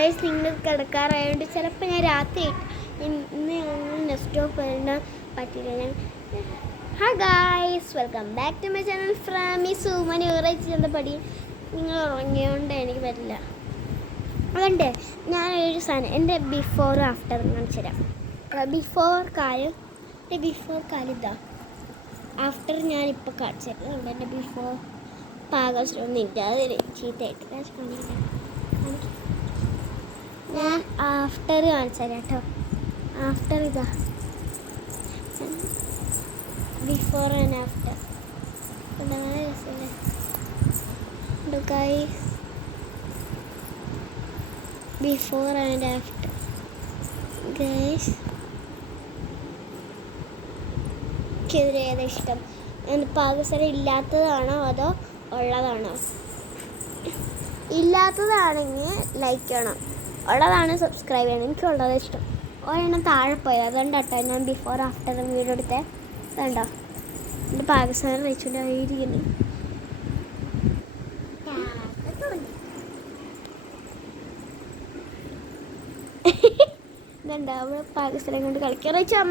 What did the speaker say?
നിങ്ങൾ കിടക്കാറായതുകൊണ്ട് ചിലപ്പോൾ ഞാൻ രാത്രി ഇന്ന് നെക്സ്റ്റ് ഓഫ് വരാൻ പറ്റില്ല. ഞാൻ hi guys, welcome back to my channel ഫ്രാമി സുമൻ പടി. നിങ്ങൾ ഉറങ്ങിയോണ്ട് എനിക്ക് പറ്റില്ല. അതുകൊണ്ട് ഞാനൊരു സാധനം എൻ്റെ ബിഫോറും ആഫ്റ്ററും കാണിച്ചു തരാം. ബിഫോർ കാലം ഇതാ, ആഫ്റ്റർ ഞാനിപ്പോൾ കാണിച്ചു തരാം. എൻ്റെ ബിഫോർ പാകമൊന്നും ഇല്ല, അത് ചീത്തയായിട്ട് കാണിക്കാം. ഞാൻ ആഫ്റ്റർ കാണിച്ചു തരാം കേട്ടോ. ആഫ്റ്റർ ഇതാ, ബിഫോർ ആൻഡ് ആഫ്റ്റർ. നല്ല രസമല്ലേ guys, before and after guys. എനിക്കിതിൽ ഏതാ ഇഷ്ടം? പാകസ്ഥലം ഇല്ലാത്തതാണോ അതോ ഉള്ളതാണോ? ഇല്ലാത്തതാണെങ്കിൽ ലൈക്ക് ചെയ്യണം, ഉള്ളതാണ് സബ്സ്ക്രൈബ് ചെയ്യണം. എനിക്കുള്ളത് ഇഷ്ടം. ഒരെണ്ണം താഴെ പോയത് അതുകൊണ്ടാട്ടോ ഞാൻ ബിഫോർ ആഫ്റ്റർ വീഡിയോ എടുത്തേ. അതുകൊണ്ടോ എൻ്റെ പാകിസ്ഥാൻ വെച്ചിട്ടായിരിക്കുന്നു. ഇതുണ്ടോ അവിടെ പാകിസ്ഥാനെ കൊണ്ട് കളിക്കാൻ വെച്ചു അമ്മ